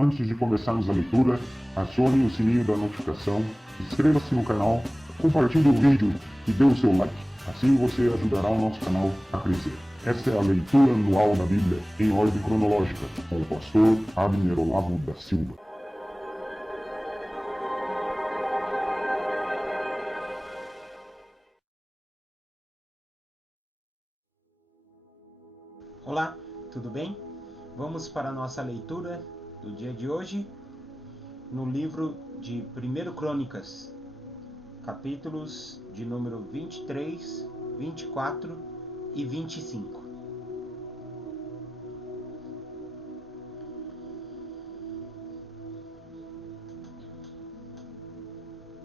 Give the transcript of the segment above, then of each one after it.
Antes de começarmos a leitura, acione o sininho da notificação, inscreva-se no canal, compartilhe o vídeo e dê o seu like. Assim você ajudará o nosso canal a crescer. Esta é a leitura anual da Bíblia em ordem cronológica, com o pastor Abner Olavo da Silva. Olá, tudo bem? Vamos para a nossa leitura do dia de hoje, no livro de 1 Crônicas, capítulos de número 23, 24 e 25.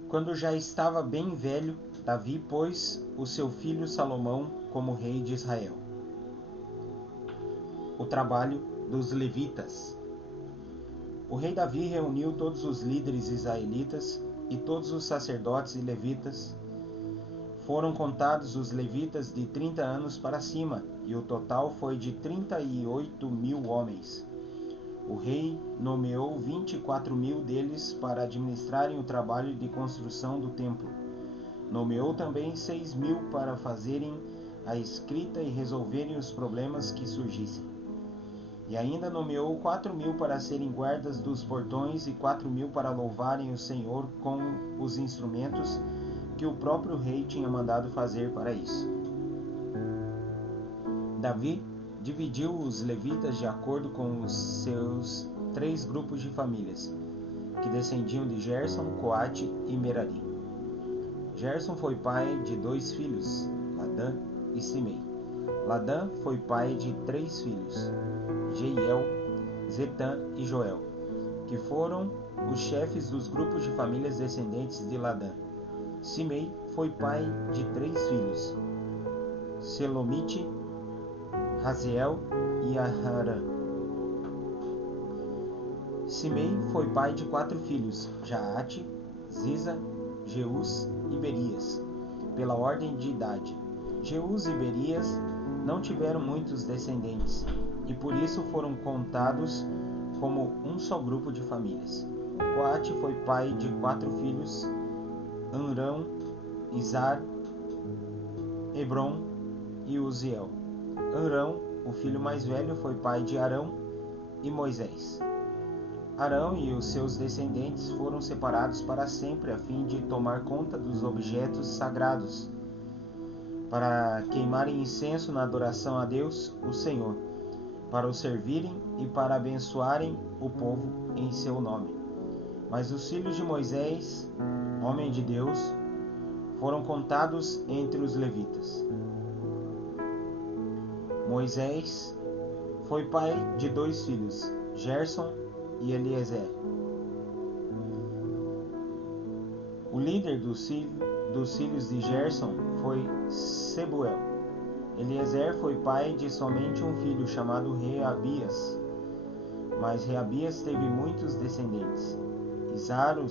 Quando já estava bem velho, Davi pôs o seu filho Salomão como rei de Israel. O trabalho dos levitas. O rei Davi reuniu todos os líderes israelitas e todos os sacerdotes e levitas. Foram contados os levitas de 30 anos para cima, e o total foi de 38.000 homens. O rei nomeou 24.000 deles para administrarem o trabalho de construção do templo. Nomeou também 6.000 para fazerem a escrita e resolverem os problemas que surgissem. E ainda nomeou 4.000 para serem guardas dos portões e 4.000 para louvarem o Senhor com os instrumentos que o próprio rei tinha mandado fazer para isso. Davi dividiu os levitas de acordo com os seus 3 grupos de famílias, que descendiam de Gerson, Coate e Merari. Gerson foi pai de 2 filhos, Ladã e Simei. Ladã foi pai de 3 filhos, Jeiel, Zetã e Joel, que foram os chefes dos grupos de famílias descendentes de Ladã. Simei foi pai de 3 filhos, Selomite, Raziel e Aharã. Simei foi pai de 4 filhos, Jaate, Ziza, Jeus e Berias, pela ordem de idade. Jeus e Berias não tiveram muitos descendentes, e por isso foram contados como um só grupo de famílias. Coate foi pai de 4 filhos, Amrão, Izar, Hebron e Uziel. Amrão, o filho mais velho, foi pai de Arão e Moisés. Arão e os seus descendentes foram separados para sempre a fim de tomar conta dos objetos sagrados, para queimarem incenso na adoração a Deus, o Senhor, para o servirem e para abençoarem o povo em seu nome. Mas os filhos de Moisés, homem de Deus, foram contados entre os levitas. Moisés foi pai de 2 filhos, Gerson e Eliezer. O líder dos filhos de Gerson foi Sebuel. Eliezer foi pai de somente um filho, chamado Reabias, mas Reabias teve muitos descendentes. Izar, o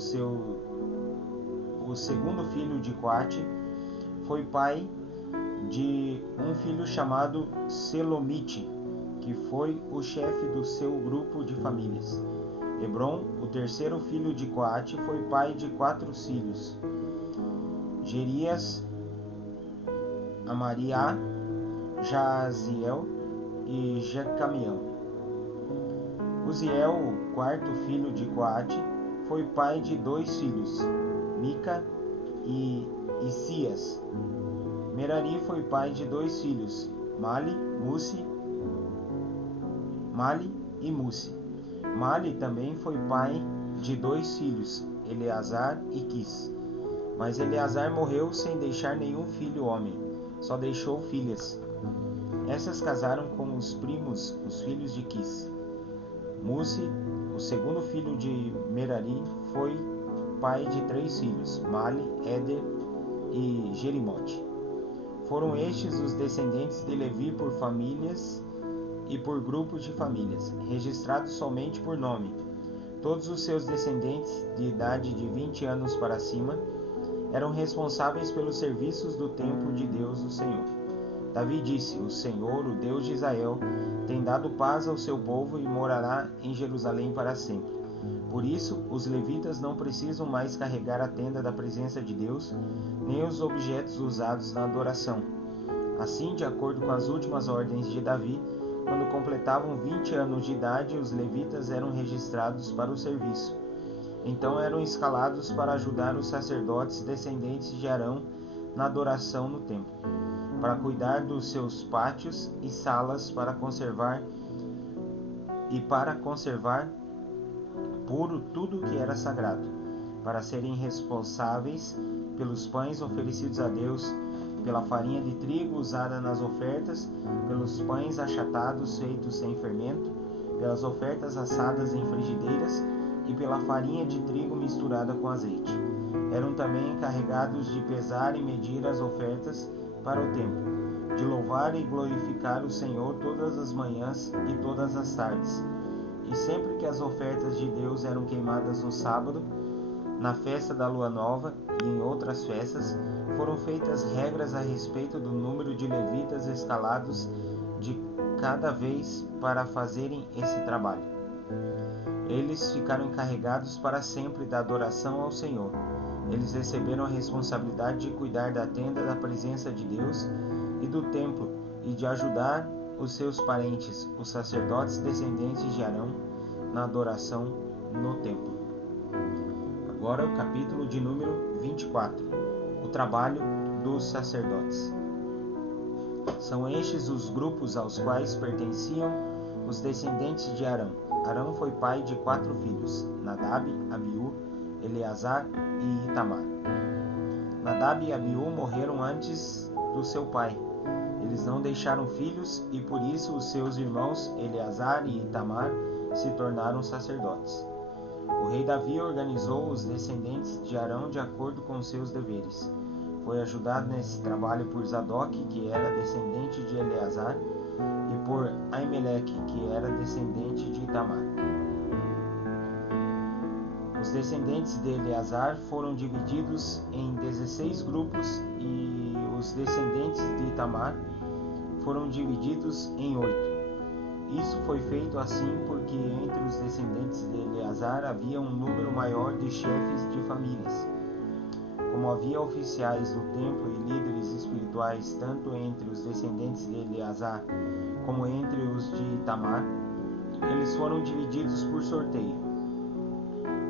segundo filho de Coate, foi pai de um filho chamado Selomite, que foi o chefe do seu grupo de famílias. Hebron, o terceiro filho de Coate, foi pai de 4 filhos, Jerias, Amariá, Jaziel e Jecamiel. Uziel, o quarto filho de Coate, foi pai de 2 filhos, Mica e Isias. Merari foi pai de 2 filhos, Mali e Musi. Mali também foi pai de 2 filhos, Eleazar e Quis. Mas Eleazar morreu sem deixar nenhum filho homem, só deixou filhas. Essas casaram com os primos, os filhos de Quis. Musi, o segundo filho de Merari, foi pai de 3 filhos, Mali, Éder e Jerimote. Foram estes os descendentes de Levi por famílias e por grupos de famílias, registrados somente por nome. Todos os seus descendentes de idade de 20 anos para cima eram responsáveis pelos serviços do templo de Deus, o Senhor. Davi disse: O Senhor, o Deus de Israel, tem dado paz ao seu povo e morará em Jerusalém para sempre. Por isso, os levitas não precisam mais carregar a tenda da presença de Deus, nem os objetos usados na adoração. Assim, de acordo com as últimas ordens de Davi, quando completavam 20 anos de idade, os levitas eram registrados para o serviço. Então eram escalados para ajudar os sacerdotes descendentes de Arão na adoração no templo, para cuidar dos seus pátios e salas para conservar puro tudo que era sagrado, para serem responsáveis pelos pães oferecidos a Deus, pela farinha de trigo usada nas ofertas, pelos pães achatados feitos sem fermento, pelas ofertas assadas em frigideiras e pela farinha de trigo misturada com azeite. Eram também encarregados de pesar e medir as ofertas para o templo, de louvar e glorificar o Senhor todas as manhãs e todas as tardes. E sempre que as ofertas de Deus eram queimadas no sábado, na festa da lua nova e em outras festas, foram feitas regras a respeito do número de levitas escalados de cada vez para fazerem esse trabalho. Eles ficaram encarregados para sempre da adoração ao Senhor. Eles receberam a responsabilidade de cuidar da tenda da presença de Deus e do templo e de ajudar os seus parentes, os sacerdotes descendentes de Arão, na adoração no templo. Agora o capítulo de número 24, o trabalho dos sacerdotes. São estes os grupos aos quais pertenciam os descendentes de Arão. Arão foi pai de 4 filhos, Nadab, Abiú, Eleazar e Itamar. Nadab e Abiú morreram antes do seu pai. Eles não deixaram filhos e por isso os seus irmãos Eleazar e Itamar se tornaram sacerdotes. O rei Davi organizou os descendentes de Arão de acordo com seus deveres. Foi ajudado nesse trabalho por Zadok, que era descendente de Eleazar, e por Aimeleque, que era descendente de Itamar. Os descendentes de Eleazar foram divididos em 16 grupos e os descendentes de Itamar foram divididos em 8. Isso foi feito assim porque entre os descendentes de Eleazar havia um número maior de chefes de famílias. Como havia oficiais do templo e líderes espirituais tanto entre os descendentes de Eleazar como entre os de Itamar, eles foram divididos por sorteio.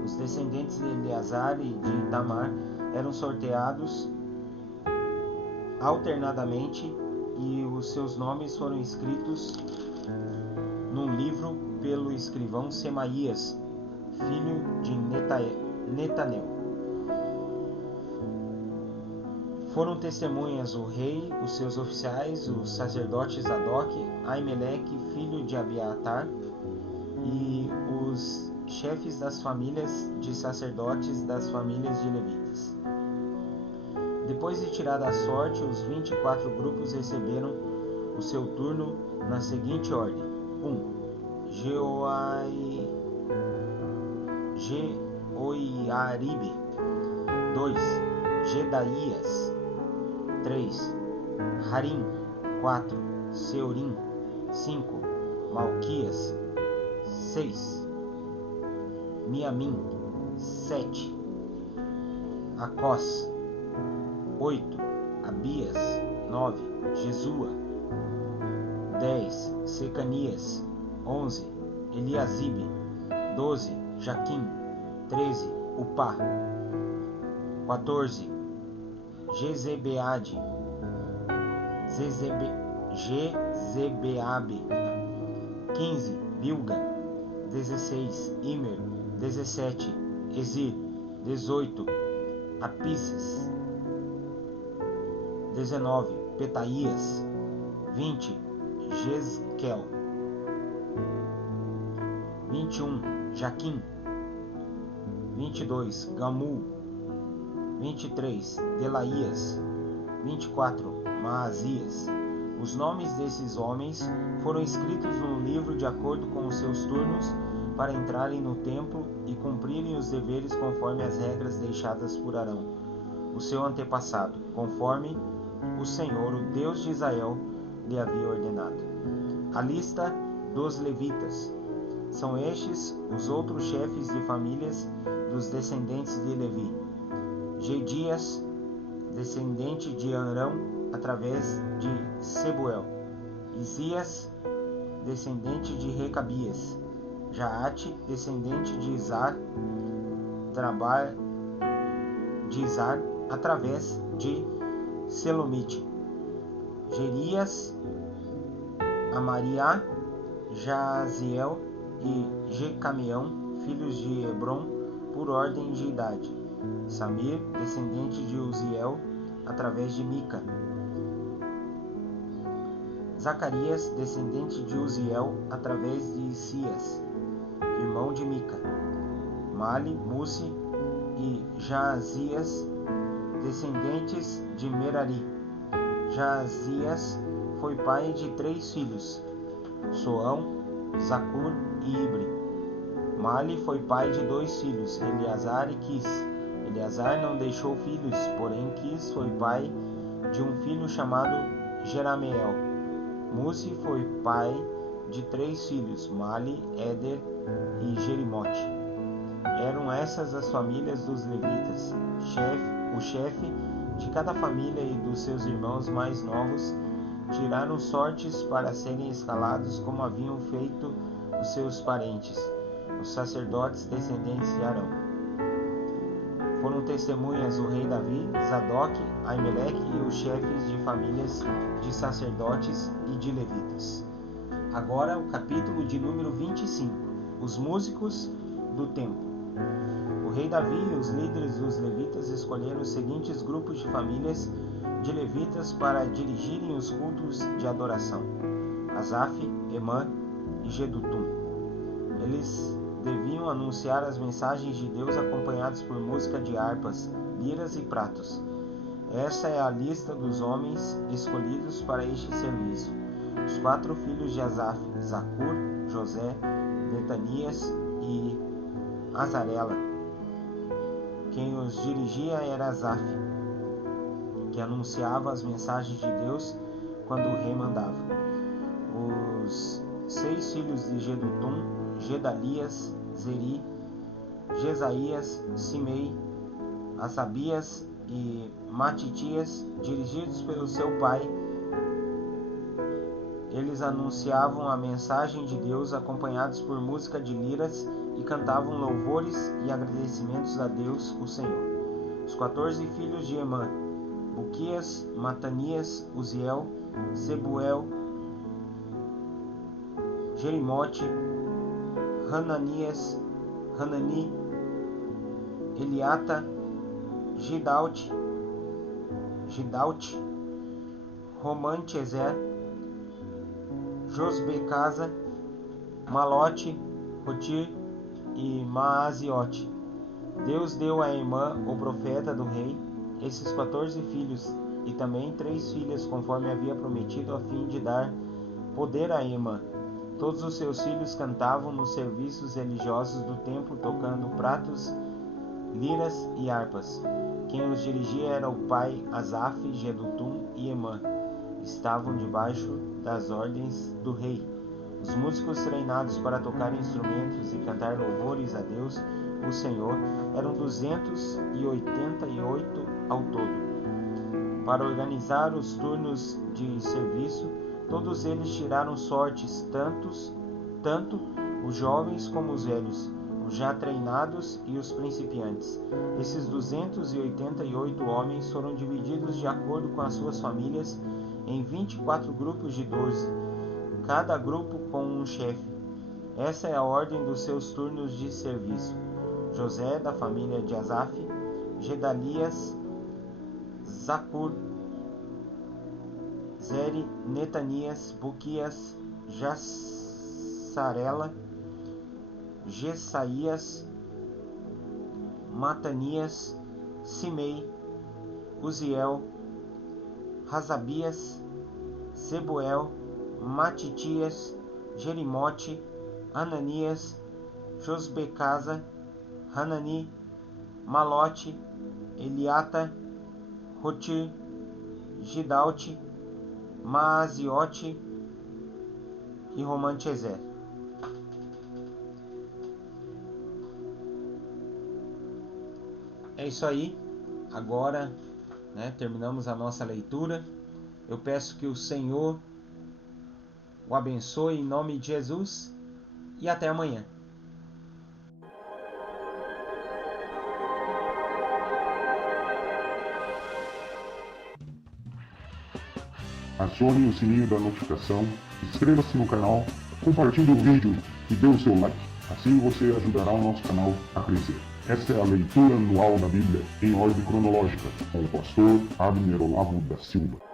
Os descendentes de Eleazar e de Itamar eram sorteados alternadamente e os seus nomes foram escritos num livro pelo escrivão Semaías, filho de Netanel. Foram testemunhas o rei, os seus oficiais, os sacerdotes Zadok, Aimeleque, filho de Abiatar, e os chefes das famílias de sacerdotes das famílias de levitas. Depois de tirada a sorte, os 24 grupos receberam o seu turno na seguinte ordem: 1. Jeoiaribe. 2. Gedaías. 3. Harim. 4. Seorim. 5. Malquias. 6. Miamim. 7. Acós. 8. Abias. 9. Jesua. 10. Secanias. 11. Eliasibe. 12. Jaquim. 13. Upá. 14. Jezebeade. Jezebeabe. 15. Bilga. 16. Imer. 17. Ezir. 18. Apices. 19. Petaías. 20. Jezquel. 21. Jaquim. 22. Gamul. 23. Delaías. 24. Maazias. Os nomes desses homens foram escritos no livro de acordo com os seus turnos para entrarem no templo e cumprirem os deveres conforme as regras deixadas por Arão, o seu antepassado, conforme o Senhor, o Deus de Israel, lhe havia ordenado. A lista dos levitas. São estes os outros chefes de famílias dos descendentes de Levi: Jedias, descendente de Arão, através de Sebuel; Isias, descendente de Recabias; Jaate, descendente de Izar, através de Selomite; Jerias, Amariá, Jaziel e Jecameão, filhos de Hebron, por ordem de idade; Samir, descendente de Uziel, através de Mica; Zacarias, descendente de Uziel, através de Isias, irmão de Mica; Mali, Musi e Jazias, descendentes de Merari. Jazias foi pai de 3 filhos, Soão, Zacur e Ibre. Mali foi pai de 2 filhos, Eleazar e Quis. Eleazar não deixou filhos, porém Quis foi pai de um filho chamado Jerameel. Musi foi pai de 3 filhos, Mali, Éder e Jerimote. Eram essas as famílias dos levitas. O chefe de cada família e dos seus irmãos mais novos tiraram sortes para serem escalados como haviam feito os seus parentes, os sacerdotes descendentes de Arão. Foram testemunhas o rei Davi, Zadok, Aimeleque e os chefes de famílias de sacerdotes e de levitas. Agora o capítulo de número 25, os músicos do templo. O rei Davi e os líderes dos levitas escolheram os seguintes grupos de famílias de levitas para dirigirem os cultos de adoração: Asaf, Emã e Jedutum. Eles deviam anunciar as mensagens de Deus acompanhados por música de harpas, liras e pratos. Essa é a lista dos homens escolhidos para este serviço: os 4 filhos de Asaf, Zacur, José, Netanias e Azarela. Quem os dirigia era Asaf, que anunciava as mensagens de Deus quando o rei mandava. Os 6 filhos de Jedutum, Gedalias, Zeri, Jesaías, Simei, Asabias e Matitias, dirigidos pelo seu pai, eles anunciavam a mensagem de Deus acompanhados por música de liras e cantavam louvores e agradecimentos a Deus, o Senhor. Os 14 filhos de Emã: Buquias, Matanias, Uziel, Sebuel, Jerimote, Hanani, Eliata, Gidalte, Romante-Ezer, Josbecasa, Malote, Rotir e Maaziote. Deus deu a Emã, o profeta do rei, esses 14 filhos e também 3 filhas, conforme havia prometido, a fim de dar poder a Emã. Todos os seus filhos cantavam nos serviços religiosos do templo, tocando pratos, liras e harpas. Quem os dirigia era o pai Asaf, Jedutum e Emã. Estavam debaixo das ordens do rei. Os músicos treinados para tocar instrumentos e cantar louvores a Deus, o Senhor, eram 288 ao todo. Para organizar os turnos de serviço, todos eles tiraram sortes, tanto os jovens como os velhos, os já treinados e os principiantes. Esses 288 homens foram divididos de acordo com as suas famílias em 24 grupos de 12, cada grupo com um chefe. Essa é a ordem dos seus turnos de serviço: José, da família de Asaf; Gedalias, Zacur, Zeri, Netanias, Buquias, Jassarela, Jesaías, Matanias, Simei, Uziel, Razabias, Sebuel, Matitias, Jerimote, Ananias, Josbecasa, Hanani, Malote, Eliata, Rotir, Gidalte, Maaziote e Romantiezer. É isso aí. Agora, terminamos a nossa leitura. Eu peço que o Senhor o abençoe em nome de Jesus e até amanhã. Acione o sininho da notificação, inscreva-se no canal, compartilhe o vídeo e dê o seu like. Assim você ajudará o nosso canal a crescer. Esta é a leitura anual da Bíblia em ordem cronológica, com o pastor Abner Olavo da Silva.